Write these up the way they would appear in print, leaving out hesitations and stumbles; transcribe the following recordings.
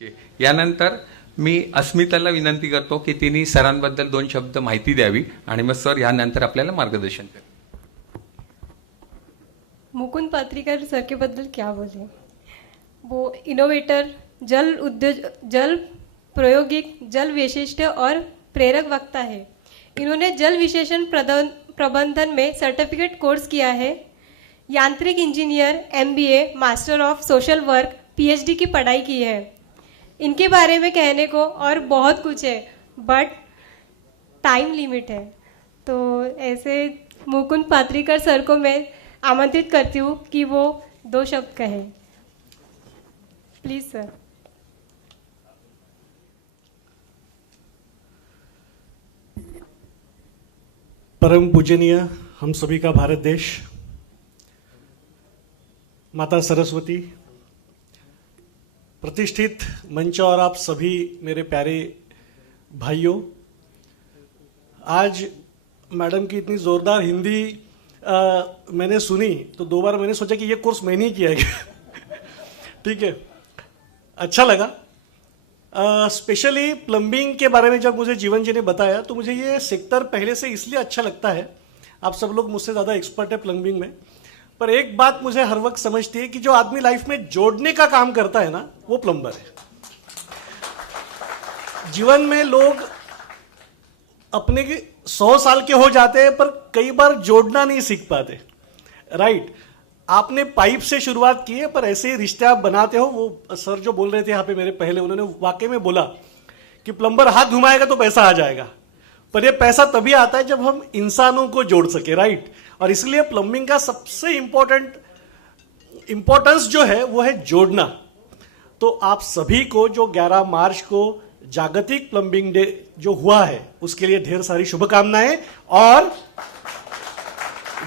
यानंतर मी अस्मिताला विनंती करतो की तिने सरांबद्दल 2 शब्द माहिती द्यावी आणि मग सर यानंतर आपल्याला मार्गदर्शन करेल. मुकुंद पात्रीकर सर के बदल क्या बोले. वो इनोवेटर, जल उद्योग, जल प्रायोगिक, जल विशिष्ट और प्रेरक वक्ता है. इन्होंने जल विशेषण प्रबंधन में सर्टिफिकेट कोर्स किया है. यांत्रिक engineer, MBA, master of social work, PhD की पढ़ाई की है. इनके बारे में कहने को और बहुत कुछ है, बट टाइम लिमिट है. तो ऐसे मुकुंद पात्रीकर सर को मैं आमंत्रित करती हूँ कि वो 2 शब्द कहें. Please sir. परम पूजनीय हम सभी का भारत देश, माता सरस्वती, प्रतिष्ठित मंच और आप सभी मेरे प्यारे भाइयों, आज मैडम की इतनी जोरदार हिंदी मैंने सुनी तो 2 बार मैंने सोचा कि ये कोर्स मैंने ही किया गया. ठीक है, अच्छा लगा. स्पेशली प्लम्बिंग के बारे में जब मुझे जीवन जी ने बताया तो मुझे ये सेक्टर पहले से इसलिए अच्छा लगता है. आप सब लोग मुझसे ज़्यादा एक्सपर्ट है प्लम्बिंग में, पर एक बात मुझे हर वक्त समझती है कि जो आदमी लाइफ में जोड़ने का काम करता है ना, वो प्लम्बर है. जीवन में लोग अपने 100 साल के हो जाते हैं पर कई बार जोड़ना नहीं सीख पाते. राइट. आपने पाइप से शुरुआत की है पर ऐसे ही रिश्ते आप बनाते हो. वो सर जो बोल रहे थे यहाँ पे मेरे पहले, उन्होंने वाकई में बोला कि प्लम्बर हाथ घुमाएगा तो पैसा आ जाएगा, पर ये पैसा तभी आता है जब हम इंसानों को जोड़ सके. राइट. और इसलिए प्लम्बिंग का सबसे इंपॉर्टेंस जो है वो है जोड़ना. तो आप सभी को जो 11 मार्च को जागतिक प्लम्बिंग डे जो हुआ है उसके लिए ढेर सारी शुभकामनाएं, और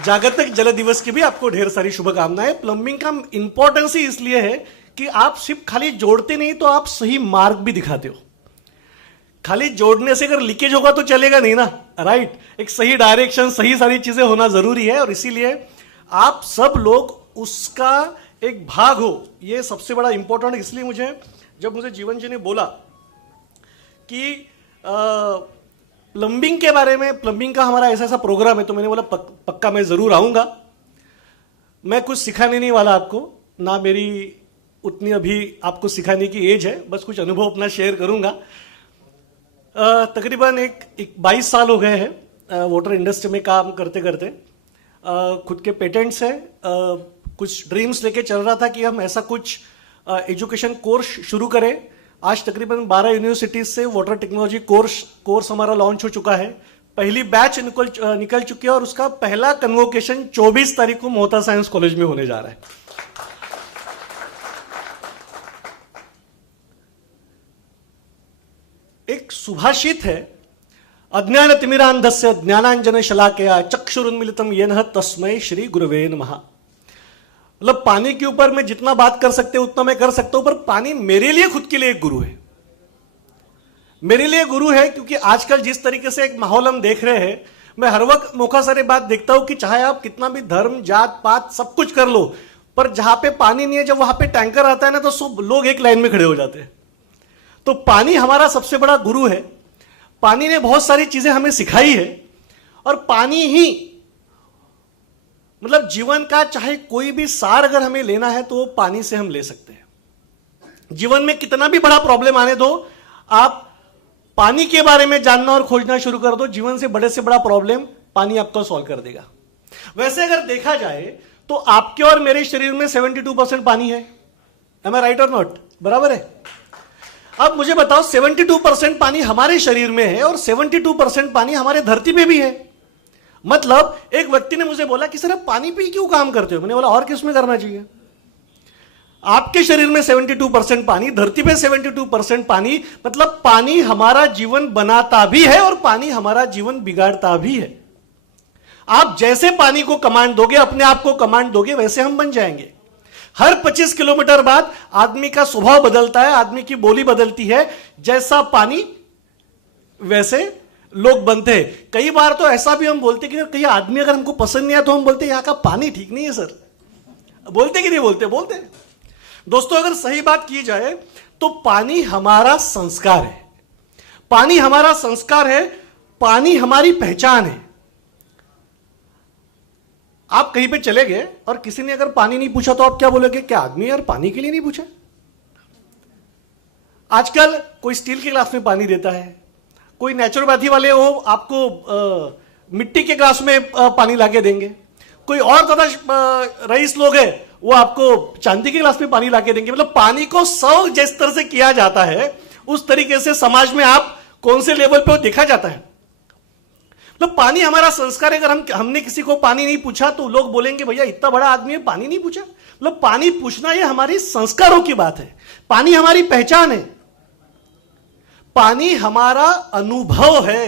जागतिक जल दिवस की भी आपको ढेर सारी शुभकामनाएं. प्लम्बिंग का इंपॉर्टेंस ही इसलिए है कि आप सिर्फ खाली जोड़ते नहीं तो आप सही मार्ग भी दिखाते हो. खाली जोड़ने से अगर लीकेज होगा तो चलेगा नहीं ना. राइट. एक सही डायरेक्शन, सही सारी चीजें होना जरूरी है, और इसीलिए आप सब लोग उसका एक भाग हो, ये सबसे बड़ा इंपॉर्टेंट. इसलिए जब मुझे जीवन जी ने बोला कि प्लम्बिंग के बारे में, प्लम्बिंग का हमारा ऐसा प्रोग्राम है, तो मैंने बोला पक्का मैं जरूर आऊंगा. मैं कुछ सिखाने नहीं वाला आपको, ना मेरी उतनी अभी आपको सिखाने की एज है, बस कुछ अनुभव अपना शेयर करूंगा. तकरीबन एक 22 साल हो गए हैं वाटर इंडस्ट्री में काम करते करते. खुद के पेटेंट्स हैं. कुछ ड्रीम्स लेके चल रहा था कि हम ऐसा कुछ एजुकेशन कोर्स शुरू करें. आज तकरीबन 12 यूनिवर्सिटीज से वाटर टेक्नोलॉजी कोर्स हमारा लॉन्च हो चुका है. पहली बैच निकल चुकी है और उसका पहला कन्वोकेशन 24 तारीख को मोहता साइंस कॉलेज में होने जा रहा है. एक सुभाषित है, अज्ञान तिमिरांधस्य ज्ञानांजन शलाकया चक्षुरुन्मीलितम येन तस्मै श्री गुरवे नमः. मतलब पानी के ऊपर मैं जितना बात कर सकते हैं उतना मैं कर सकता हूं, पर पानी मेरे लिए खुद के लिए एक गुरु है. मेरे लिए गुरु है क्योंकि आजकल जिस तरीके से एक माहौल हम देख रहे हैं, मैं हर वक्त मौका सारे बात देखता हूं कि चाहे आप कितना भी धर्म, जात पात सब कुछ कर लो, पर जहां पे पानी नहीं है, जब वहां पे टैंकर आता है ना, तो सब लोग एक लाइन में खड़े हो जाते हैं. तो पानी हमारा सबसे बड़ा गुरु है. पानी ने बहुत सारी चीजें हमें सिखाई है, और पानी ही मतलब जीवन का चाहे कोई भी सार अगर हमें लेना है तो पानी से हम ले सकते हैं. जीवन में कितना भी बड़ा प्रॉब्लम आने दो, आप पानी के बारे में जानना और खोजना शुरू कर दो, जीवन से बड़ा प्रॉब्लम पानी आपको सॉल्व कर देगा. वैसे अगर देखा जाए तो आपके और मेरे शरीर में 72% पानी है. एम आई राइट और नॉट? बराबर है. अब मुझे बताओ, 72% पानी हमारे शरीर में है और 72% पानी हमारे धरती पे भी है. मतलब एक व्यक्ति ने मुझे बोला कि सर आप पानी पे क्यों काम करते हो? मैंने बोला और किस में करना चाहिए. आपके शरीर में 72% पानी, धरती पे 72% पानी, मतलब पानी हमारा जीवन बनाता भी है और पानी हमारा जीवन बिगाड़ता भी है. आप जैसे पानी को कमांड दोगे, अपने आप को कमांड दोगे, वैसे हम बन जाएंगे. हर 25 किलोमीटर बाद आदमी का स्वभाव बदलता है, आदमी की बोली बदलती है. जैसा पानी वैसे लोग बनते हैं. कई बार तो ऐसा भी हम बोलते कि कहीं आदमी अगर हमको पसंद नहीं आया तो हम बोलते यहां का पानी ठीक नहीं है सर. बोलते कि नहीं बोलते? बोलते. दोस्तों अगर सही बात की जाए तो पानी हमारा संस्कार है, पानी हमारा संस्कार है, पानी हमारी पहचान है। आप कहीं पे चले गए और किसी ने अगर पानी नहीं पूछा तो आप क्या बोलोगे? क्या आदमी यार पानी के लिए नहीं पूछा? आजकल कोई स्टील के ग्लास में पानी देता है, कोई नेचुरोपैथी वाले वो आपको मिट्टी के ग्लास में पानी लाके देंगे, कोई और ज्यादा रईस लोग हैं वो आपको चांदी के ग्लास में पानी लाके देंगे। मतलब पानी को सर्व जिस तरह से किया जाता है उस तरीके से समाज में आप कौन से लेवल पे वो देखा जाता है। मतलब पानी हमारा संस्कार है। अगर हमने किसी को पानी नहीं पूछा तो लोग बोलेंगे भैया इतना बड़ा आदमी है पानी नहीं पूछा। मतलब पानी पूछना ये हमारी संस्कारों की बात है, पानी हमारी पहचान है, पानी हमारा अनुभव है।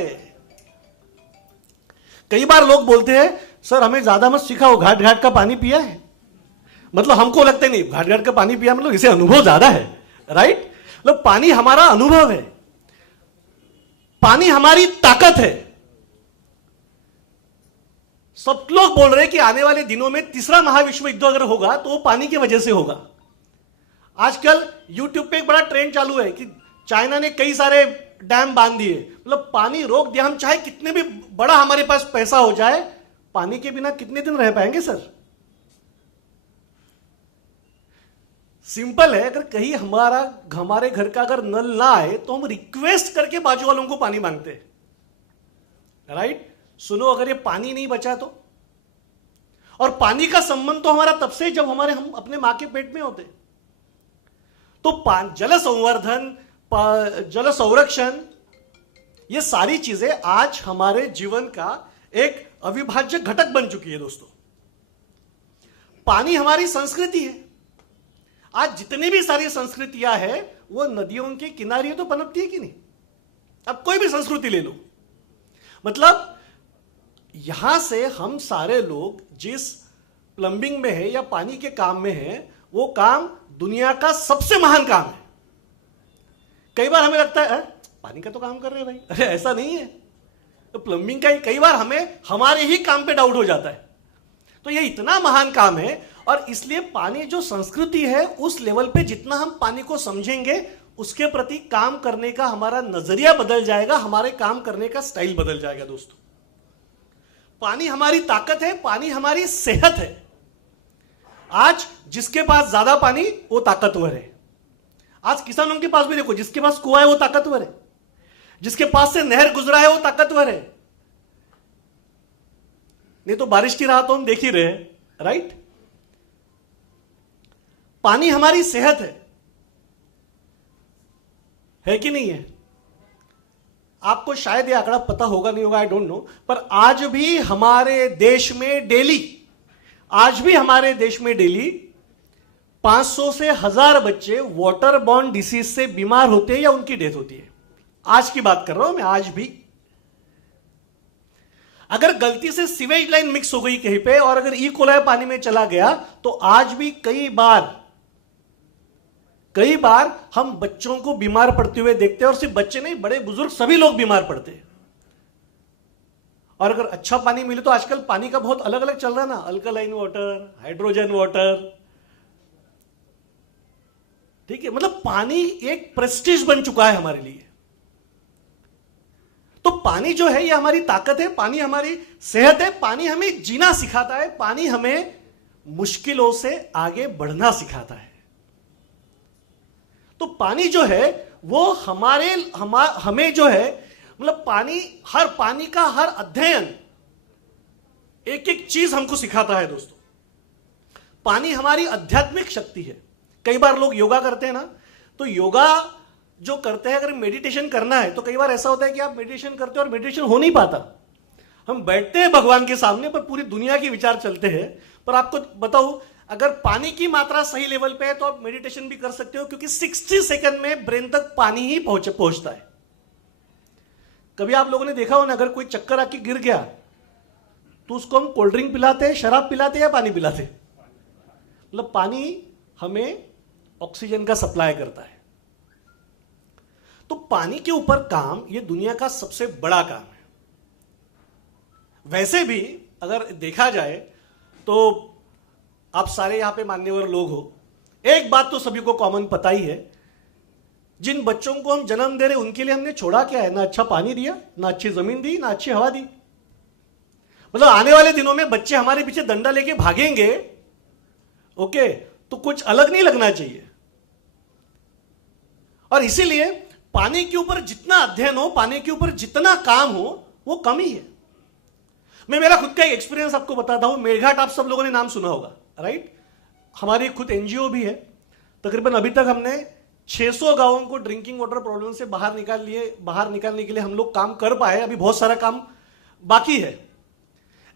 कई बार लोग बोलते हैं सर हमें ज्यादा मत सिखाओ, घाट घाट का पानी पिया है। मतलब हमको लगता नहीं घाट घाट का पानी पिया मतलब इसे अनुभव ज्यादा है, राइट? मतलब पानी हमारा अनुभव है, पानी हमारी ताकत है। सब लोग बोल रहे हैं कि आने वाले दिनों में तीसरा महाविश्व युद्ध अगर होगा तो वो पानी की वजह से होगा। आजकल यूट्यूब पे एक बड़ा ट्रेंड चालू है कि चाइना ने कई सारे डैम बांध दिए, मतलब पानी रोक दिया। हम चाहे कितने भी बड़ा हमारे पास पैसा हो जाए, पानी के बिना कितने दिन रह पाएंगे सर? सिंपल है, अगर कहीं हमारे घर का अगर नल ना आए तो हम रिक्वेस्ट करके बाजू वालों को पानी मांगते हैं, राइट? सुनो अगर ये पानी नहीं बचा तो। और पानी का संबंध तो हमारा तब से जब हम अपने मां के पेट में होते। तो जल संवर्धन, जल संरक्षण, ये सारी चीजें आज हमारे जीवन का एक अविभाज्य घटक बन चुकी है दोस्तों। पानी हमारी संस्कृति है। आज जितनी भी सारी संस्कृतियां हैं वो नदियों के किनारे तो पनपती है कि नहीं? अब कोई भी संस्कृति ले लो, मतलब यहां से हम सारे लोग जिस प्लम्बिंग में है या पानी के काम में है, वो काम दुनिया का सबसे महान काम है। कई बार हमें लगता है पानी का तो काम कर रहे हैं भाई, अरे ऐसा नहीं है। तो प्लम्बिंग का कई बार हमें हमारे ही काम पे डाउट हो जाता है। तो ये इतना महान काम है और इसलिए पानी जो संस्कृति है उस लेवल पे जितना हम पानी को समझेंगे उसके प्रति काम करने का हमारा नजरिया बदल जाएगा, हमारे काम करने का स्टाइल बदल जाएगा दोस्तों। पानी हमारी ताकत है, पानी हमारी सेहत है। आज जिसके पास ज्यादा पानी वो ताकतवर है। आज किसानों के पास भी देखो, जिसके पास कुआं है वो ताकतवर है, जिसके पास से नहर गुजरा है वो ताकतवर है। नहीं तो बारिश की राह तो हम देख ही रहे हैं, राइट? पानी हमारी सेहत है कि नहीं है? आपको शायद ये आंकड़ा पता होगा नहीं होगा, आई डोंट नो, पर आज भी हमारे देश में डेली 500 से 1000 बच्चे वाटर बॉर्न डिसीज से बीमार होते हैं या उनकी डेथ होती है। आज की बात कर रहा हूं मैं, आज भी। अगर गलती से सीवेज लाइन मिक्स हो गई कहीं पे और अगर ई कोलाई पानी में चला गया तो आज भी कई बार हम बच्चों को बीमार पड़ते हुए देखते हैं। और सिर्फ बच्चे नहीं, बड़े बुजुर्ग सभी लोग बीमार पड़ते हैं। और अगर अच्छा पानी मिले तो आजकल पानी का बहुत अलग अलग चल रहा है ना, अल्कलाइन वाटर, हाइड्रोजन वाटर, ठीक है? मतलब पानी एक प्रेस्टीज बन चुका है हमारे लिए। तो पानी जो है ये हमारी ताकत है, पानी हमारी सेहत है, पानी हमें जीना सिखाता है, पानी हमें मुश्किलों से आगे बढ़ना सिखाता है। तो पानी जो है वो हमें जो है, मतलब पानी का हर अध्ययन एक एक चीज हमको सिखाता है दोस्तों। पानी हमारी आध्यात्मिक शक्ति है। कई बार लोग योगा करते हैं ना, तो योगा जो करते हैं, अगर मेडिटेशन करना है तो कई बार ऐसा होता है कि आप मेडिटेशन करते हो और मेडिटेशन हो नहीं पाता। हम बैठते हैं भगवान के सामने पर पूरी दुनिया के विचार चलते हैं। पर आपको बताऊं, अगर पानी की मात्रा सही लेवल पे है तो आप मेडिटेशन भी कर सकते हो, क्योंकि 60 सेकंड में ब्रेन तक पानी ही पहुंचता है। कभी आप लोगों ने देखा हो ना, अगर कोई चक्कर आके गिर गया तो उसको हम कोल्ड ड्रिंक पिलाते हैं, शराब पिलाते या पानी पिलाते? मतलब पानी हमें ऑक्सीजन का सप्लाई करता है। तो पानी के ऊपर काम ये दुनिया का सबसे बड़ा काम है। वैसे भी अगर देखा जाए तो आप सारे यहां पे मान्यवर लोग हो, एक बात तो सभी को कॉमन पता ही है जिन बच्चों को हम जन्म दे रहे उनके लिए हमने छोड़ा क्या है? ना अच्छा पानी दिया, ना अच्छी जमीन दी, ना अच्छी हवा दी। मतलब आने वाले दिनों में बच्चे हमारे पीछे डंडा लेके भागेंगे, ओके, तो कुछ अलग नहीं लगना चाहिए। और इसीलिए पानी के ऊपर जितना अध्ययन हो, पानी के ऊपर जितना काम हो, वो कम ही है। मैं मेरा खुद का एक एक्सपीरियंस आपको बताता हूं। मेरघाट आप सब लोगों ने नाम सुना होगा, राइट? हमारी खुद एनजीओ भी है। तकरीबन अभी तक हमने 600 गांवों को ड्रिंकिंग वाटर प्रॉब्लम से बाहर निकालने के लिए हम लोग काम कर पाए। अभी बहुत सारा काम बाकी है।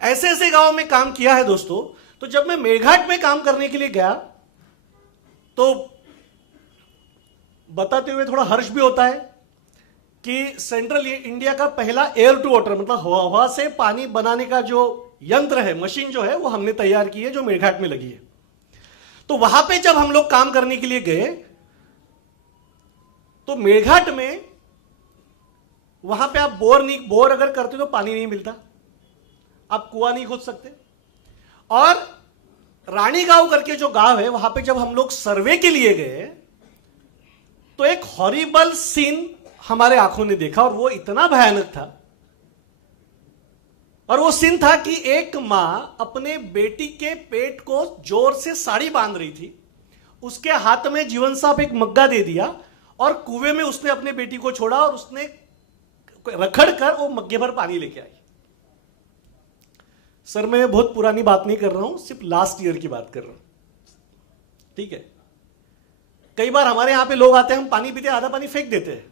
ऐसे ऐसे गांवों में काम किया है दोस्तों। तो जब मैं मेरघाट में काम करने के लिए गया तो बताते हुए थोड़ा हर्ष भी होता है कि सेंट्रल इंडिया का पहला एयर टू वाटर, मतलब हवा से पानी बनाने का जो यंत्र है, मशीन जो है, वो हमने तैयार की है, जो मेरघाट में लगी है। तो वहां पे जब हम लोग काम करने के लिए गए तो मेरघाट में वहां पे आप बोर अगर करते तो पानी नहीं मिलता, आप कुआं नहीं खोद सकते। और रानीगांव करके जो गांव है, वहां पे जब हम लोग सर्वे के लिए गए तो एक हॉरिबल सीन हमारे आंखों ने देखा, और वो इतना भयानक था। और वो सीन था कि एक मां अपने बेटी के पेट को जोर से साड़ी बांध रही थी, उसके हाथ में जीवन साफ एक मग्गा दे दिया और कुएं में उसने अपने बेटी को छोड़ा और उसने रखड़ कर वो मग्गे भर पानी लेके आई। सर मैं बहुत पुरानी बात नहीं कर रहा हूं, सिर्फ लास्ट ईयर की बात कर रहा हूं, ठीक है? कई बार हमारे यहां पे लोग आते हैं, हम पानी पीते, आधा पानी फेंक देते हैं।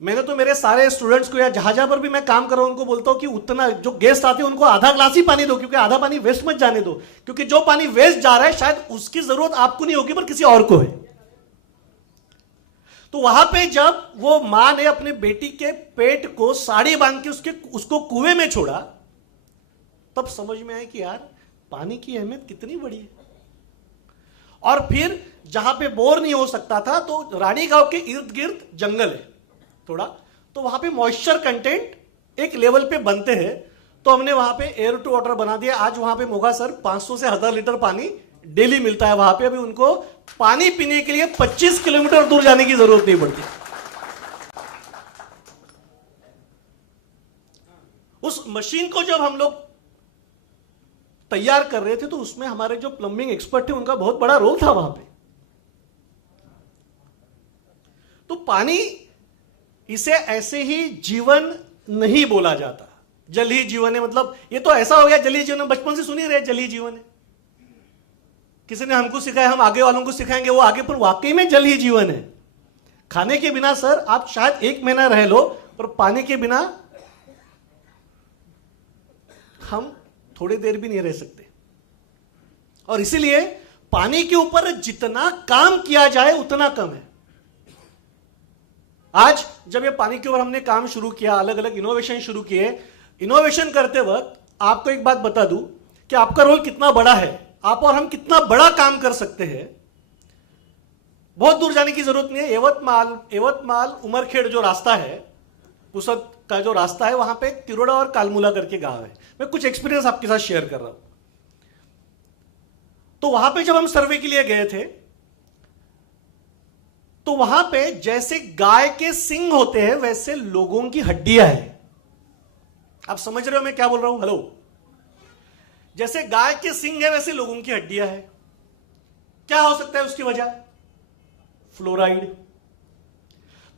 मैंने तो मेरे सारे स्टूडेंट्स को या जहां पर भी मैं काम कर रहा हूं उनको बोलता हूं कि उतना, जो गेस्ट आते हैं उनको आधा ग्लास ही पानी दो, क्योंकि आधा पानी वेस्ट मत जाने दो, क्योंकि जो पानी वेस्ट जा रहा है शायद उसकी जरूरत आपको नहीं होगी पर किसी और को है। तो वहां पे जब वो मां ने अपने बेटी के पेट को साड़ी बांध के उसको कुएं में छोड़ा, तब समझ में आया कि यार पानी की अहमियत कितनी बड़ी है। और फिर जहां पे बोर नहीं हो सकता था, तो रानीगांव के इर्द गिर्द जंगल है थोड़ा, तो वहां पे मॉइस्चर कंटेंट एक लेवल पे बनते हैं, तो हमने वहां पे एयर टू वाटर बना दिया। आज वहां पे मोगा सर 500 से 1000 लीटर पानी डेली मिलता है वहां पे। अभी उनको पानी पीने के लिए 25 किलोमीटर दूर जाने की जरूरत नहीं पड़ती। उस मशीन को जब हम लोग तैयार कर रहे थे तो उसमें हमारे जो प्लम्बिंग एक्सपर्ट थे उनका बहुत बड़ा रोल था वहां पे। तो पानी, इसे ऐसे ही जीवन नहीं बोला जाता। जल ही जीवन है, मतलब ये तो ऐसा हो गया जल ही जीवन, बचपन से सुन ही रहे जल ही जीवन है। किसी ने हमको सिखाया, हम आगे वालों को सिखाएंगे, वो आगे, पर वाकई में जल ही जीवन है। खाने के बिना सर आप शायद 1 महीना रह लो, पर पानी के बिना हम थोड़ी देर भी नहीं रह सकते। और इसीलिए पानी के ऊपर जितना काम किया जाए उतना कम है। आज जब ये पानी के ऊपर हमने काम शुरू किया, अलग अलग इनोवेशन शुरू किए, इनोवेशन करते वक्त आपको एक बात बता दूं कि आपका रोल कितना बड़ा है, आप और हम कितना बड़ा काम कर सकते हैं। बहुत दूर जाने की जरूरत नहीं है। यवतमाल उमरखेड़ जो रास्ता है, पुसद का जो रास्ता है, वहां पे तिरोड़ा और कालमुला करके गांव है। मैं कुछ एक्सपीरियंस आपके साथ शेयर कर रहा हूं। तो वहां पे जब हम सर्वे के लिए गए थे तो वहां पे जैसे गाय के सींग होते हैं वैसे लोगों की हड्डियां हैं। आप समझ रहे हो मैं क्या बोल रहा हूं? हेलो, जैसे गाय के सींग है वैसे लोगों की हड्डियां हैं। क्या हो सकता है उसकी वजह? फ्लोराइड।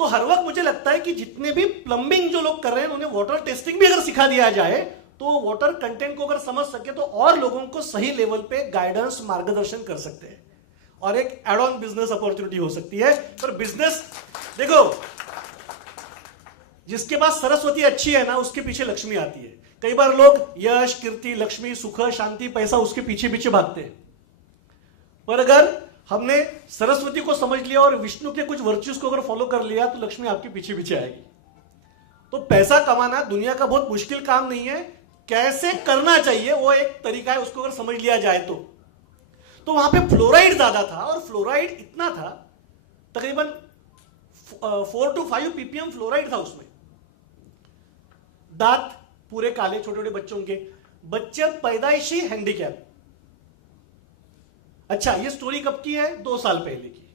तो हर वक्त मुझे लगता है कि जितने भी प्लम्बिंग जो लोग कर रहे हैं उन्हें वाटर टेस्टिंग भी अगर सिखा दिया जाए तो वाटर कंटेंट को अगर समझ सके तो और लोगों को सही लेवल पे गाइडेंस, मार्गदर्शन कर सकते हैं और एक एड ऑन बिजनेस अपॉर्चुनिटी हो सकती है। पर बिजनेस देखो, जिसके पास सरस्वती अच्छी है ना उसके पीछे लक्ष्मी आती है। कई बार लोग यश, कीर्ति, लक्ष्मी, सुख, शांति, पैसा उसके पीछे पीछे भागते हैं। पर अगर हमने सरस्वती को समझ लिया और विष्णु के कुछ वर्च्यूज को अगर फॉलो कर लिया तो लक्ष्मी आपके पीछे पीछे आएगी। तो पैसा कमाना दुनिया का बहुत मुश्किल काम नहीं है, कैसे करना चाहिए वो एक तरीका है, उसको अगर समझ लिया जाए तो वहां पे फ्लोराइड ज्यादा था। और फ्लोराइड इतना था, तकरीबन 4 to 5 ppm फ्लोराइड था उसमें। दांत पूरे काले, छोटे छोटे बच्चों के, बच्चे पैदाइशी हैंडीकैप। अच्छा, ये स्टोरी कब की है? 2 साल पहले की।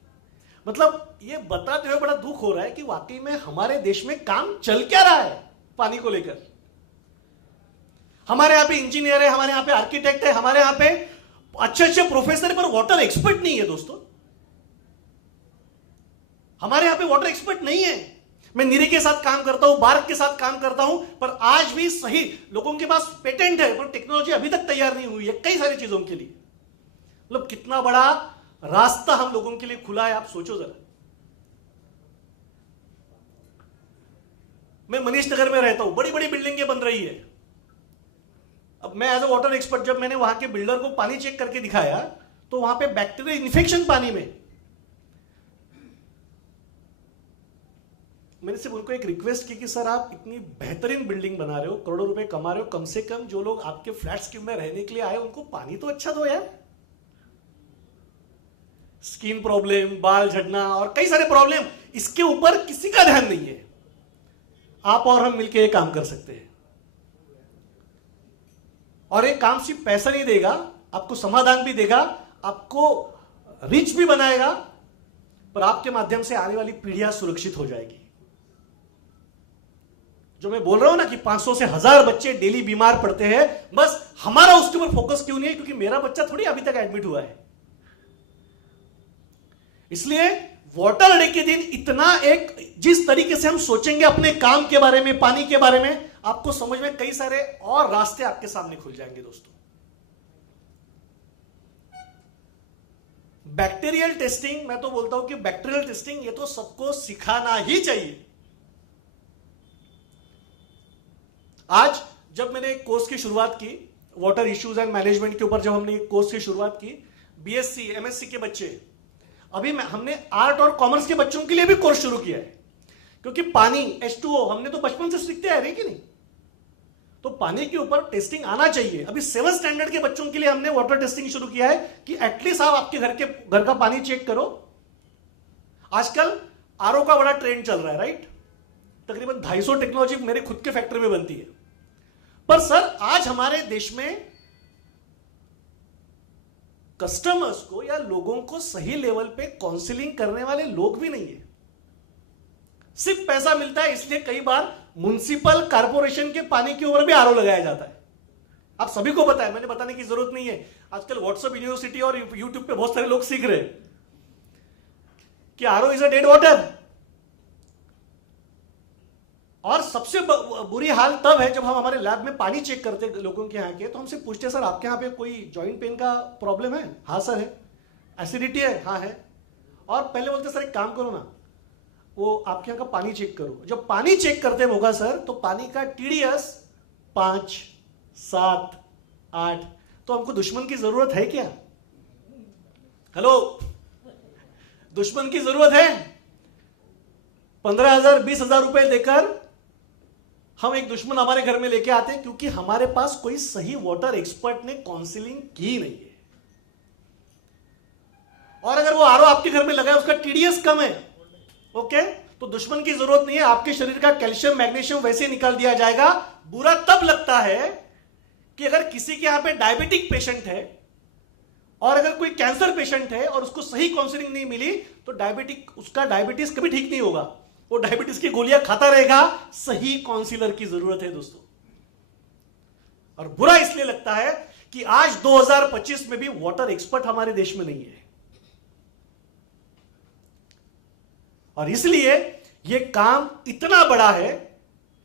मतलब ये बताते हुए बड़ा दुख हो रहा है कि वाकई में हमारे देश में काम चल क्या रहा है पानी को लेकर। हमारे यहां पे इंजीनियर है, हमारे यहां पे आर्किटेक्ट है, हमारे यहां पे अच्छे अच्छे प्रोफेसर है, पर वाटर एक्सपर्ट नहीं है दोस्तों। हमारे यहां पे वाटर एक्सपर्ट नहीं है। मैं नीरे के साथ काम करता हूं, बार्क के साथ काम करता हूं, पर आज भी सही लोगों के पास पेटेंट है, पर टेक्नोलॉजी अभी तक तैयार नहीं हुई है कई सारी चीजों के लिए। मतलब कितना बड़ा रास्ता हम लोगों के लिए खुला है, आप सोचो जरा। मैं मनीष नगर में रहता हूं, बड़ी बड़ी बिल्डिंगें बन रही है। अब मैं एज अ वाटर एक्सपर्ट जब मैंने वहां के बिल्डर को पानी चेक करके दिखाया तो वहां पे बैक्टीरियल इन्फेक्शन पानी में। मैंने सिर्फ उनको एक रिक्वेस्ट की कि सर आप इतनी बेहतरीन बिल्डिंग बना रहे हो, करोड़ों रुपए कमा रहे हो, कम से कम जो लोग आपके फ्लैट स्कीम में रहने के लिए आए उनको पानी तो अच्छा दो यार। स्किन प्रॉब्लम, बाल झड़ना और कई सारे प्रॉब्लम, इसके ऊपर किसी का ध्यान नहीं है। आप और हम मिलकर ये काम कर सकते हैं, और ये काम सिर्फ पैसा नहीं देगा, आपको समाधान भी देगा, आपको रिच भी बनाएगा, पर आपके माध्यम से आने वाली पीढ़ियां सुरक्षित हो जाएगी। जो मैं बोल रहा हूं ना कि 500 से 1000 बच्चे डेली बीमार पड़ते हैं, बस हमारा उसके ऊपर फोकस क्यों नहीं है? क्योंकि मेरा बच्चा थोड़ी अभी तक एडमिट हुआ है। इसलिए वाटर डे के दिन इतना एक जिस तरीके से हम सोचेंगे अपने काम के बारे में, पानी के बारे में, आपको समझ में कई सारे और रास्ते आपके सामने खुल जाएंगे दोस्तों। बैक्टीरियल टेस्टिंग, मैं तो बोलता हूं कि बैक्टीरियल टेस्टिंग ये तो सबको सिखाना ही चाहिए। आज जब मैंने एक कोर्स की शुरुआत की वाटर इश्यूज एंड मैनेजमेंट के ऊपर, जब हमने एक कोर्स की शुरुआत की, बीएससी एमएससी के बच्चे, अभी हमने आर्ट और कॉमर्स के बच्चों के लिए भी कोर्स शुरू किया है, क्योंकि पानी H2O हमने तो बचपन से सीखते आ रहे कि नहीं, तो पानी के ऊपर टेस्टिंग आना चाहिए। अभी 7th स्टैंडर्ड के बच्चों के लिए हमने वाटर टेस्टिंग शुरू किया है कि एटलीस्ट आप आपके घर का पानी चेक करो। आजकल आरओ का बड़ा ट्रेंड चल रहा है, राइट? तकरीबन 250 टेक्नोलॉजी मेरे खुद के फैक्ट्री में बनती है। पर सर आज हमारे देश में कस्टमर्स को या लोगों को सही लेवल पे काउंसलिंग करने वाले लोग भी नहीं है। सिर्फ पैसा मिलता है, इसलिए कई बार म्युनिसिपल कॉर्पोरेशन के पानी के ऊपर भी आरओ लगाया जाता है। आप सभी को पता है, मैंने बताने की जरूरत नहीं है। आजकल व्हाट्सएप यूनिवर्सिटी और यूट्यूब पे बहुत सारे लोग सीख रहे हैं कि RO is a dead water. और सबसे बुरी हाल तब है जब हम हमारे लैब में पानी चेक करते हैं लोगों के यहाँ के, तो हमसे पूछते सर आपके यहाँ पे कोई जॉइंट पेन का प्रॉब्लम है? हाँ सर है। एसिडिटी है? हाँ है। और पहले बोलते सर एक काम करो ना, वो आपके यहाँ का पानी चेक करो। जब पानी चेक करते होगा सर, तो पानी का TDS 5, 7, 8, तो हमको दुश्मन की जरूरत है क्या? हेलो, दुश्मन की जरूरत है? 15,000 20,000 रुपए देकर हम एक दुश्मन हमारे घर में लेके आते हैं, क्योंकि हमारे पास कोई सही वाटर एक्सपर्ट ने काउंसलिंग की नहीं है। और अगर वो आरओ आपके घर में लगा है, उसका TDS कम है, ओके, तो दुश्मन की जरूरत नहीं है। आपके शरीर का कैल्शियम मैग्नीशियम वैसे ही निकाल दिया जाएगा। बुरा तब लगता है कि अगर किसी के यहां पे डायबिटिक पेशेंट है और अगर कोई कैंसर पेशेंट है और उसको सही काउंसलिंग नहीं मिली, तो उसका डायबिटीज कभी ठीक नहीं होगा, वो डायबिटीज की गोलियां खाता रहेगा। सही काउंसलर की जरूरत है दोस्तों। और बुरा इसलिए लगता है कि आज 2025 में भी वाटर एक्सपर्ट हमारे देश में नहीं है। और इसलिए यह काम इतना बड़ा है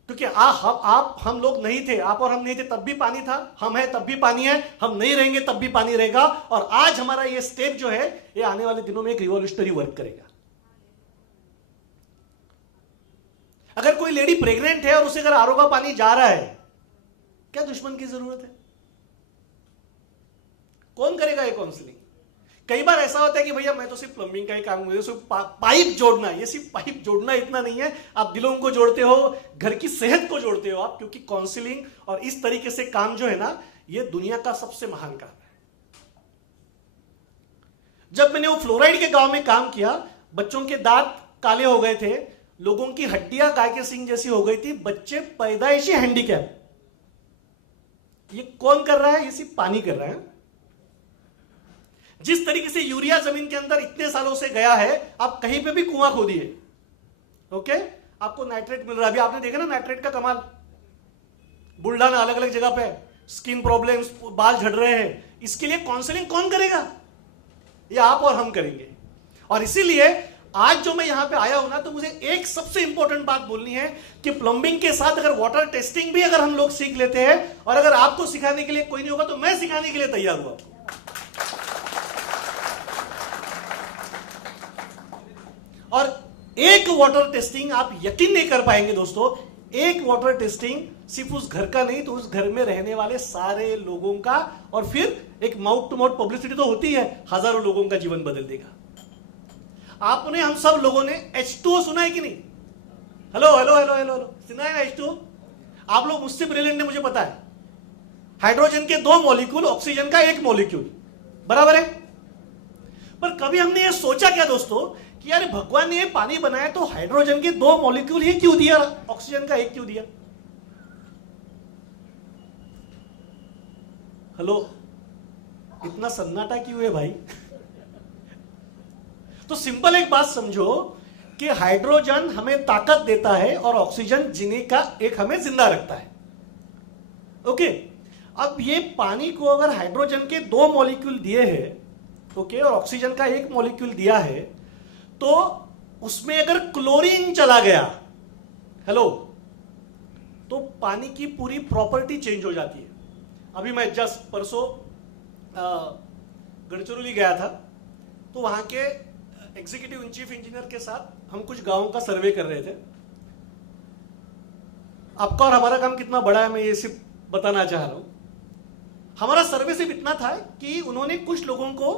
क्योंकि हम लोग नहीं थे, आप और हम नहीं थे तब भी पानी था, हम हैं तब भी पानी है, हम नहीं रहेंगे तब भी पानी रहेगा। और आज हमारा ये स्टेप जो है, ये आने वाले दिनों में एक रिवॉल्यूशनरी वर्क करेगा। अगर कोई लेडी प्रेग्नेंट है और उसे अगर आरओ का पानी जा रहा है, क्या दुश्मन की जरूरत है? कौन करेगा ये काउंसलिंग? कई बार ऐसा होता है कि भैया मैं तो सिर्फ प्लम्बिंग का ही काम, मुझे सिर्फ पाइप जोड़ना है। ये सिर्फ पाइप जोड़ना इतना नहीं है, आप दिलों को जोड़ते हो, घर की सेहत को जोड़ते हो आप, क्योंकि काउंसलिंग और इस तरीके से काम जो है ना, ये दुनिया का सबसे महान काम है। जब मैंने वो फ्लोराइड के गांव में काम किया, बच्चों के दांत काले हो गए थे, लोगों की हड्डियां गाय के सींग जैसी हो गई थी, बच्चे पैदाइशी हैंडीकैप। ये कौन कर रहा है? ये सिर्फ पानी कर रहा है। जिस तरीके से यूरिया जमीन के अंदर इतने सालों से गया है, आप कहीं पे भी कुआं खोदिए, ओके, आपको नाइट्रेट मिल रहा है। अभी आपने देखा ना नाइट्रेट का कमाल, बुल्डाना अलग अलग जगह पे स्किन प्रॉब्लम्स, बाल झड़ रहे हैं, इसके लिए काउंसलिंग कौन करेगा? ये आप और हम करेंगे। और इसीलिए आज जो मैं यहां पे आया हूं ना, तो मुझे एक सबसे इंपॉर्टेंट बात बोलनी है कि प्लंबिंग के साथ अगर वाटर टेस्टिंग भी अगर हम लोग सीख लेते हैं, और अगर आपको सिखाने के लिए कोई नहीं होगा तो मैं सिखाने के लिए तैयार हूं आपको। और एक वाटर टेस्टिंग आप यकीन नहीं कर पाएंगे दोस्तों, एक वाटर टेस्टिंग सिर्फ उस घर का नहीं, तो उस घर में रहने वाले सारे लोगों का, और फिर एक माउथ टू माउथ पब्लिसिटी तो होती है, हजारों लोगों का जीवन बदल देगा। आपने, हम सब लोगों ने H2O सुना है कि नहीं? Hello hello hello hello hello, सुना है ना H2O? आप लोग मुझसे ब्रिलियंट है, मुझे पता है। हाइड्रोजन के 2 मॉलिक्यूल, ऑक्सीजन का 1 मॉलिक्यूल, बराबर है। पर कभी हमने ये सोचा क्या दोस्तों कि यार भगवान ने ये पानी बनाया तो हाइड्रोजन के 2 मॉलिक्यूल ही क्यों दिया, ऑक्सीजन का 1 क्यों दिया? हेलो, इतना सन्नाटा क्यों है भाई? तो सिंपल एक बात समझो कि हाइड्रोजन हमें ताकत देता है और ऑक्सीजन जीने का एक हमें जिंदा रखता है, ओके। अब ये पानी को अगर हाइड्रोजन के 2 मॉलिक्यूल दिए हैं, ओके, और ऑक्सीजन का 1 मॉलिक्यूल दिया है, तो उसमें अगर क्लोरीन चला गया, हेलो, तो पानी की पूरी प्रॉपर्टी चेंज हो जाती है। अभी मैं जस्ट परसों गढ़चिरौली गया था, तो वहां के एग्जीक्यूटिव इन चीफ इंजीनियर के साथ हम कुछ गांवों का सर्वे कर रहे थे। आपका और हमारा काम कितना बड़ा है मैं ये सिर्फ बताना चाह रहा हूं। हमारा सर्वे सिर्फ इतना था कि उन्होंने कुछ लोगों को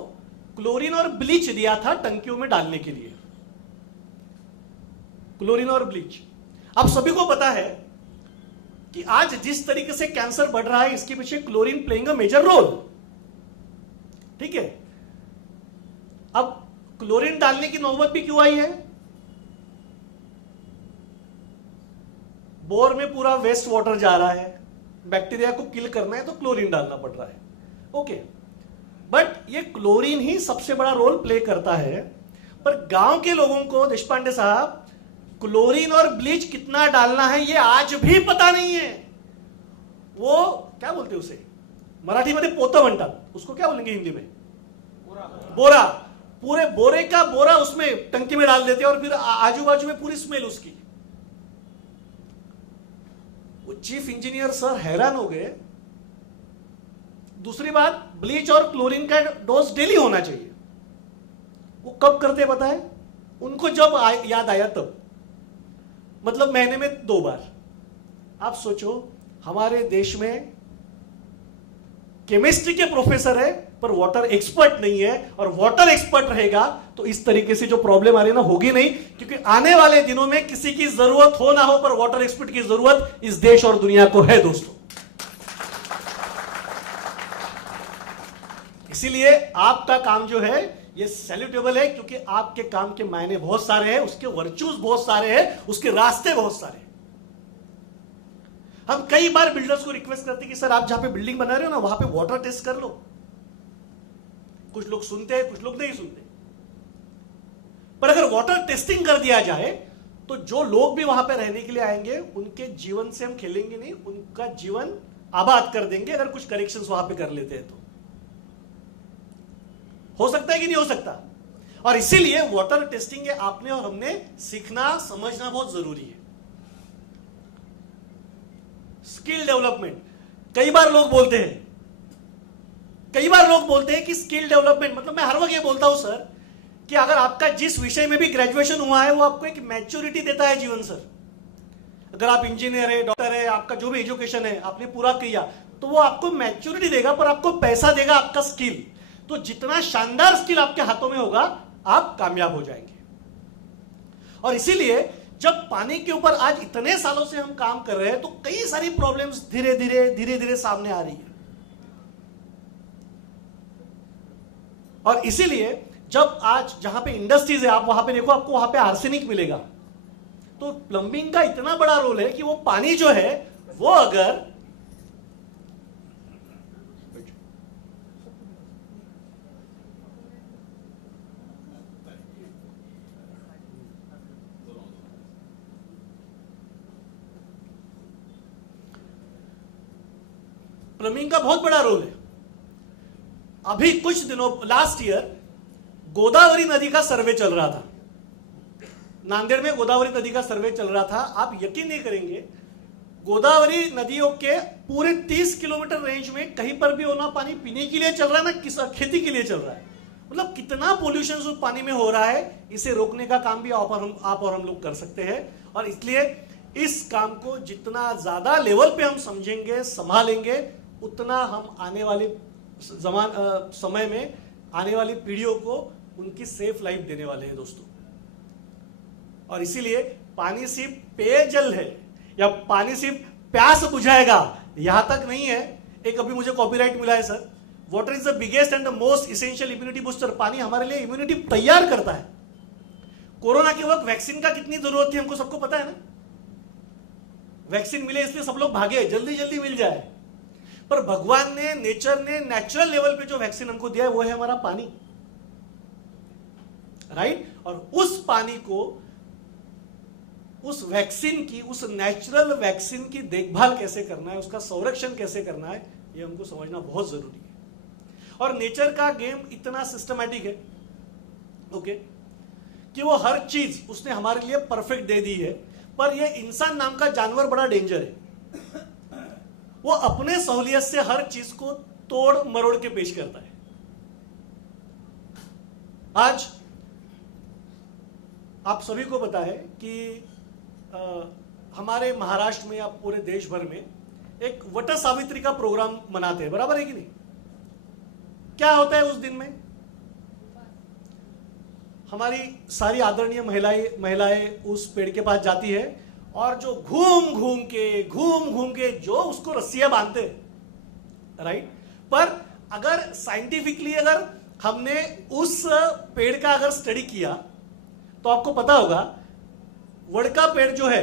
क्लोरीन और ब्लीच दिया था टंकियों में डालने के लिए, क्लोरीन और ब्लीच। आप सभी को पता है कि आज जिस तरीके से कैंसर बढ़ रहा है, इसके पीछे chlorine playing a major role, ठीक है। अब क्लोरीन डालने की नौबत भी क्यों आई है? बोर में पूरा वेस्ट वाटर जा रहा है, बैक्टीरिया को किल करना है तो क्लोरीन डालना पड़ रहा है, ओके। बट ये क्लोरीन ही सबसे बड़ा रोल प्ले करता है। पर गांव के लोगों को देशपांडे साहब, क्लोरीन और ब्लीच कितना डालना है ये आज भी पता नहीं है। वो क्या बोलते हैं उसे, मराठी में पोतं म्हणतात, उसको क्या बोलेंगे हिंदी में? बोरा। पूरे बोरे का बोरा उसमें टंकी में डाल देते हैं और फिर आजू बाजू में पूरी स्मेल उसकी। वो चीफ इंजीनियर सर हैरान हो गए। दूसरी बात, ब्लीच और क्लोरीन का डोज डेली होना चाहिए। वो कब करते पता है? उनको जब याद आया तब, मतलब महीने में 2 बार। आप सोचो, हमारे देश में केमिस्ट्री के प्रोफेसर है पर वाटर एक्सपर्ट नहीं है, और वाटर एक्सपर्ट रहेगा तो इस तरीके से जो प्रॉब्लम आ रही है ना, होगी नहीं। क्योंकि आने वाले दिनों में किसी की जरूरत हो ना हो, पर वाटर एक्सपर्ट की जरूरत इस देश और दुनिया को है दोस्तों। इसीलिए आपका काम जो है ये सैल्यूटेबल है, क्योंकि आपके काम के मायने बहुत सारे हैं, उसके वर्चूज बहुत सारे हैं, उसके रास्ते बहुत सारे हैं। हम कई बार बिल्डर्स को रिक्वेस्ट करते हैं कि सर आप जहां पे बिल्डिंग बना रहे हो ना, वहां पे वाटर टेस्ट कर लो। कुछ लोग सुनते हैं, कुछ लोग नहीं सुनते। पर अगर वाटर टेस्टिंग कर दिया जाए तो जो लोग भी वहां पे रहने के लिए आएंगे, उनके जीवन से हम खेलेंगे नहीं, उनका जीवन आबाद कर देंगे अगर कुछ करेक्शंस वहां पे कर लेते हैं तो। हो सकता है कि नहीं हो सकता? और इसीलिए वाटर टेस्टिंग है आपने और हमने सीखना, समझना बहुत जरूरी है। स्किल डेवलपमेंट, कई बार लोग बोलते हैं कि स्किल डेवलपमेंट मतलब, मैं हर वक्त ये बोलता हूं सर कि अगर आपका जिस विषय में भी ग्रेजुएशन हुआ है वो आपको एक मैच्योरिटी देता है जीवन सर। अगर आप इंजीनियर है, डॉक्टर है, आपका जो भी एजुकेशन है आपने पूरा किया तो वो आपको मैच्योरिटी देगा, पर आपको पैसा देगा आपका स्किल। तो जितना शानदार स्किल आपके हाथों में होगा आप कामयाब हो जाएंगे। और इसीलिए जब पानी के ऊपर आज इतने सालों से हम काम कर रहे हैं तो कई सारी प्रॉब्लम्स धीरे धीरे सामने आ रही है। और इसीलिए जब आज जहां पे इंडस्ट्रीज है, आप वहां पे देखो, आपको वहां पे आर्सेनिक मिलेगा। तो प्लंबिंग का इतना बड़ा रोल है कि वो पानी जो है वो अगर प्लम्बिंग का बहुत बड़ा रोल है। अभी कुछ दिनों लास्ट ईयर गोदावरी नदी का सर्वे चल रहा था, नांदेड़ में गोदावरी नदी का सर्वे चल रहा था। आप यकीन नहीं करेंगे, गोदावरी नदियों के पूरे 30 किलोमीटर रेंज में कहीं पर भी होना पानी पीने के लिए चल रहा है ना किस खेती के लिए चल रहा है। मतलब कितना पोल्यूशन उस पानी में हो रहा है, इसे रोकने का काम भी आप और हम लोग कर सकते हैं। और इसलिए इस काम को जितना ज्यादा लेवल पे हम समझेंगे, संभालेंगे, उतना हम आने वाले समय में आने वाली पीढ़ियों को उनकी सेफ लाइफ देने वाले हैं दोस्तों। और इसीलिए पानी सिर्फ पेयजल है या पानी सिर्फ प्यास बुझाएगा, यहां तक नहीं है। एक अभी मुझे कॉपीराइट मिला है sir, water is the biggest and the most essential immunity booster. पानी हमारे लिए इम्यूनिटी तैयार करता है। कोरोना के वक्त वैक्सीन का कितनी जरूरत थी हमको सबको पता है ना। वैक्सीन मिले इसलिए सब लोग भागे, जल्दी जल्दी मिल जाए। पर भगवान ने, नेचर ने नेचुरल लेवल पे जो वैक्सीन हमको दिया है वो है हमारा पानी, राइट। और उस पानी को, उस वैक्सीन की, उस नेचुरल वैक्सीन की देखभाल कैसे करना है, उसका संरक्षण कैसे करना है, ये हमको समझना बहुत जरूरी है। और नेचर का गेम इतना सिस्टमैटिक है, ओके, कि वो हर चीज उसने हमारे लिए परफेक्ट दे दी है। पर ये इंसान नाम का जानवर बड़ा डेंजर है। वो अपने सहूलियत से हर चीज को तोड़ मरोड़ के पेश करता है। आज आप सभी को पता है कि हमारे महाराष्ट्र में या पूरे देश भर में एक वट सावित्री का प्रोग्राम मनाते हैं, बराबर है कि नहीं। क्या होता है उस दिन में, हमारी सारी आदरणीय महिलाएं उस पेड़ के पास जाती है और जो घूम घूम के जो उसको रस्सियां बांधते हैं, राइट। पर अगर साइंटिफिकली अगर हमने उस पेड़ का अगर स्टडी किया तो आपको पता होगा, वड का पेड़ जो है,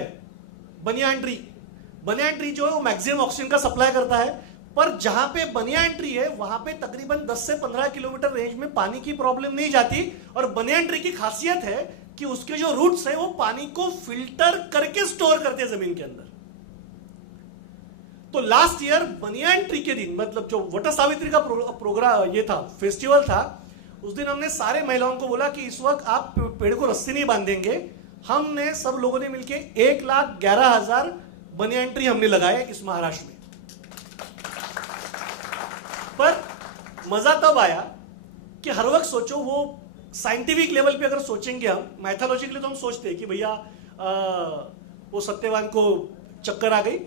बनियान ट्री जो है वो मैक्सिमम ऑक्सीजन का सप्लाई करता है। पर जहां पे बनियान ट्री है वहां पे तकरीबन 10 से 15 किलोमीटर रेंज में पानी की प्रॉब्लम नहीं जाती। और बनियान ट्री की खासियत है कि उसके जो रूट्स है वो पानी को फिल्टर करके स्टोर करते हैं जमीन के अंदर। तो लास्ट ईयर बनियान ट्री के दिन, मतलब जो वट सावित्री का प्रोग्राम ये था, फेस्टिवल था, उस दिन हमने सारे महिलाओं को बोला कि इस वक्त आप पेड़ को रस्सी नहीं बांधेंगे। हमने सब लोगों ने मिलके 1,11,000 बनियान ट्री हमने लगाए इस महाराष्ट्र में। पर मजा तब आया कि हर वक्त सोचो, वो साइंटिफिक लेवल पे अगर सोचेंगे हम, मैथोलॉजिकली तो हम सोचते हैं कि भैया वो सत्यवान को चक्कर आ गई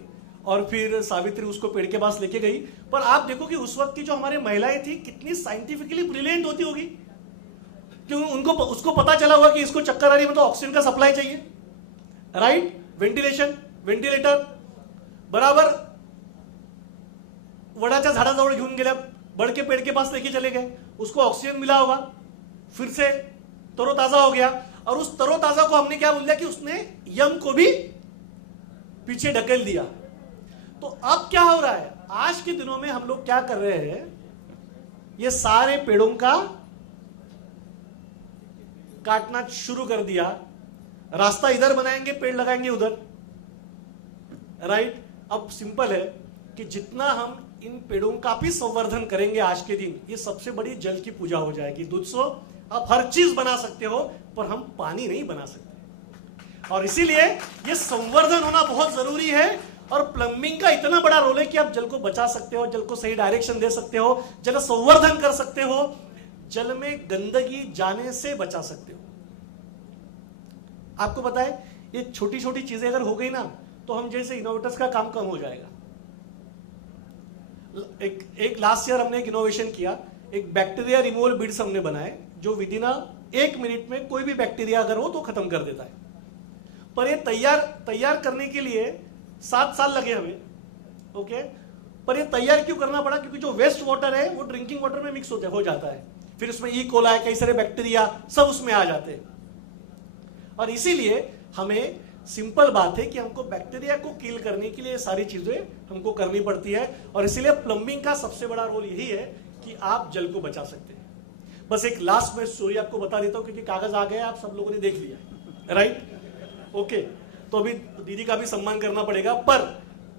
और फिर सावित्री उसको पेड़ के पास लेके गई। पर आप देखो कि उस वक्त की जो हमारी महिलाएं थी कितनी साइंटिफिकली ब्रिलियंट होती होगी, क्यों उसको पता चला होगा कि इसको चक्कर आ रही है, मतलब ऑक्सीजन का सप्लाई चाहिए, राइट। वेंटिलेटर बराबर वडाच्या झाडाजवळ घेऊन गेल्या, बड़ के पेड़ के पास लेके चले गए, उसको ऑक्सीजन मिला होगा, फिर से तरोताजा हो गया। और उस तरोताजा को हमने क्या बोल दिया कि उसने यम को भी पीछे ढकेल दिया। तो अब क्या हो रहा है, आज के दिनों में हम लोग क्या कर रहे हैं, ये सारे पेड़ों का काटना शुरू कर दिया। रास्ता इधर बनाएंगे, पेड़ लगाएंगे उधर, राइट। अब सिंपल है कि जितना हम इन पेड़ों का भी संवर्धन करेंगे आज के दिन, ये सबसे बड़ी जल की पूजा हो जाएगी। दूसरो, आप हर चीज बना सकते हो पर हम पानी नहीं बना सकते। और इसीलिए ये संवर्धन होना बहुत जरूरी है। और प्लम्बिंग का इतना बड़ा रोल है कि आप जल को बचा सकते हो, जल को सही डायरेक्शन दे सकते हो, जल संवर्धन कर सकते हो, जल में गंदगी जाने से बचा सकते हो। आपको पता है, ये छोटी छोटी चीजें अगर हो गई ना तो हम जैसे इनोवेटर्स का काम कम हो जाएगा। एक लास्ट ईयर हमने एक इनोवेशन किया, एक बैक्टीरिया रिमूवल बीड्स हमने बनाए जो विदिन 1 मिनट में कोई भी बैक्टीरिया अगर हो तो खत्म कर देता है। पर ये तैयार करने के लिए 7 साल लगे हमें, ओके। पर ये तैयार क्यों करना पड़ा, क्योंकि जो वेस्ट वाटर है वो ड्रिंकिंग वाटर में मिक्स हो जाता है, फिर उसमें ई कोलाई, कई सारे बैक्टीरिया सब उसमें आ जाते हैं। और इसीलिए हमें सिंपल बात है कि हमको बैक्टीरिया को किल करने के लिए सारी चीजें हमको करनी पड़ती है। और इसीलिए प्लम्बिंग का सबसे बड़ा रोल यही है कि आप जल को बचा सकते हैं। बस एक लास्ट में स्टोरी आपको बता देता हूं, क्योंकि कागज आ गया, आप सब लोगों ने देख लिया, राइट, ओके। तो अभी दीदी का भी सम्मान करना पड़ेगा। पर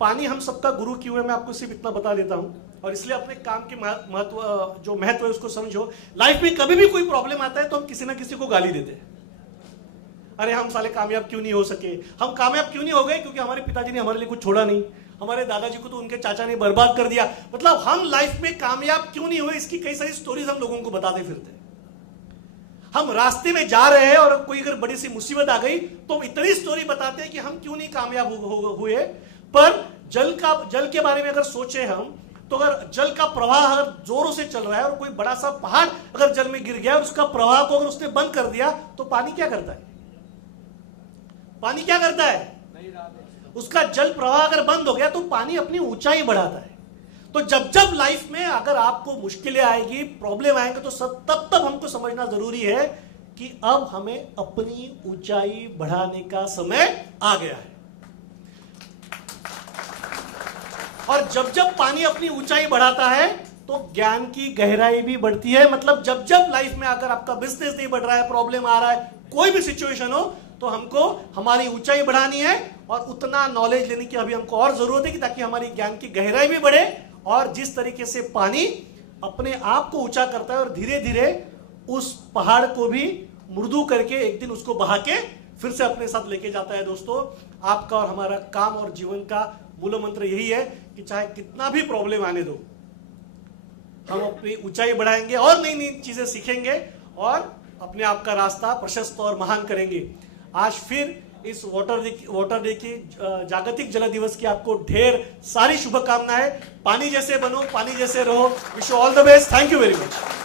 पानी हम सबका गुरु क्यों है, मैं आपको सिर्फ इतना बता देता हूं और इसलिए अपने काम के महत्व जो महत्व है उसको समझो। लाइफ में कभी भी कोई प्रॉब्लम आता है तो हम किसी ना किसी को गाली देते हैं, अरे हम साले कामयाब क्यों नहीं हो सके। हम कामयाब क्यों नहीं हो गए? क्योंकि हमारे पिताजी ने हमारे लिए कुछ छोड़ा नहीं, हमारे दादाजी को तो उनके चाचा ने बर्बाद कर दिया। मतलब हम लाइफ में कामयाब क्यों नहीं हुए, इसकी कई सारी स्टोरीज हम लोगों को बताते फिरते हैं। हम रास्ते में जा रहे हैं और कोई अगर बड़ी सी मुसीबत आ गई तो हम इतनी स्टोरी बताते हैं कि हम क्यों नहीं कामयाब हुए। पर जल के बारे में अगर सोचे हम, तो अगर जल का प्रवाह अगर जोरों से चल रहा है और कोई बड़ा सा पहाड़ अगर जल में गिर गया और उसका प्रवाह को अगर उसने बंद कर दिया तो पानी क्या करता है? पानी क्या करता है? उसका जल प्रवाह अगर बंद हो गया तो पानी अपनी ऊंचाई बढ़ाता है। तो जब जब लाइफ में अगर आपको मुश्किलें आएगी, प्रॉब्लम आएंगे, तो तब हमको समझना जरूरी है कि अब हमें अपनी ऊंचाई बढ़ाने का समय आ गया है। और जब जब पानी अपनी ऊंचाई बढ़ाता है तो ज्ञान की गहराई भी बढ़ती है। मतलब जब जब लाइफ में अगर आपका बिजनेस नहीं बढ़ रहा है, प्रॉब्लम आ रहा है, कोई भी सिचुएशन हो, तो हमको हमारी ऊंचाई बढ़ानी है और उतना नॉलेज लेने की अभी हमको और जरूरत है कि ताकि हमारी ज्ञान की गहराई भी बढ़े। और जिस तरीके से पानी अपने आप को ऊंचा करता है और धीरे धीरे उस पहाड़ को भी मृदु करके एक दिन उसको बहा के फिर से अपने साथ लेके जाता है। दोस्तों, आपका और हमारा काम और जीवन का मूल मंत्र यही है कि चाहे कितना भी प्रॉब्लम आने दो, हम अपनी ऊंचाई बढ़ाएंगे और नई नई चीजें सीखेंगे और अपने आप का रास्ता प्रशस्त और महान करेंगे। आज फिर इस वाटर डे की जागतिक जल दिवस की आपको ढेर सारी शुभकामनाएं। पानी जैसे बनो, पानी जैसे रहो। Wish you all the best. Thank you very much.